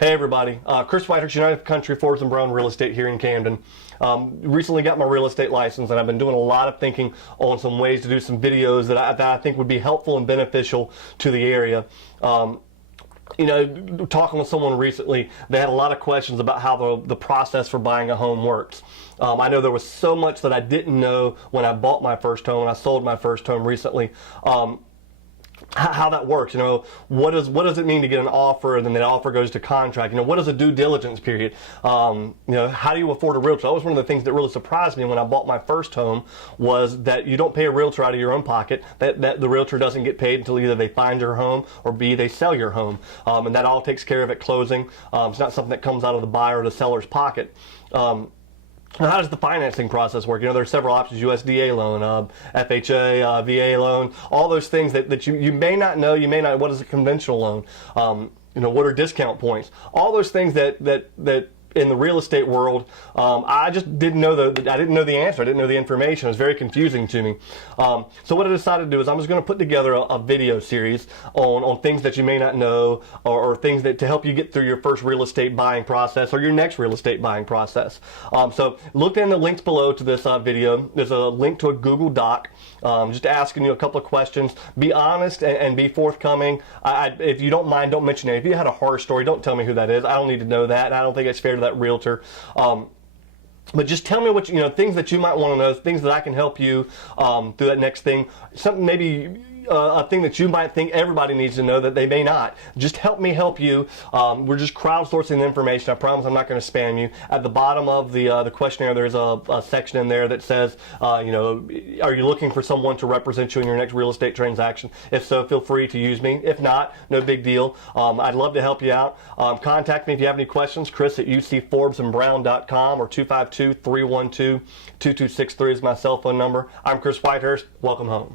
Hey everybody, Chris Whitehurst, United Country Forbes and Brown Real Estate here in Camden. Recently got my real estate license, and I've been doing a lot of thinking on some ways to do some videos that I think would be helpful and beneficial to the area. Talking with someone recently, they had a lot of questions about how the process for buying a home works. I know there was so much that I didn't know when I bought my first home, and I sold my first home recently. How that works, what does it mean to get an offer and then the offer goes to contract? What is a due diligence period? How do you afford a realtor? That was one of the things that really surprised me when I bought my first home, was that you don't pay a realtor out of your own pocket, that the realtor doesn't get paid until either they find your home or B, they sell your home. And that all takes care of at closing. It's not something that comes out of the buyer or the seller's pocket. Now, how does the financing process work? There are several options: USDA loan, FHA, VA loan, all those things that you may not know. You may not. What is a conventional loan? What are discount points? All those things that in the real estate world, I just didn't know I didn't know the answer. I didn't know the information. It was very confusing to me. So what I decided to do is I'm just going to put together a video series on things that you may not know, or things that to help you get through your first real estate buying process or your next real estate buying process. So look in the links below to this video. There's a link to a Google Doc, just asking you a couple of questions. Be honest and be forthcoming. If you don't mind, don't mention it. If you had a horror story, don't tell me who that is. I don't need to know that. I don't think it's fair to that realtor. But just tell me what things that you might want to know, things that I can help you through that next thing. Something maybe a thing that you might think everybody needs to know that they may not. Just help me help you. We're just crowdsourcing the information. I promise I'm not going to spam you. At the bottom of the questionnaire, there's a section in there that says, are you looking for someone to represent you in your next real estate transaction? If so, feel free to use me. If not, no big deal. I'd love to help you out. Contact me if you have any questions. Chris at ucforbesandbrown.com or 252-312-2263 is my cell phone number. I'm Chris Whitehurst. Welcome home.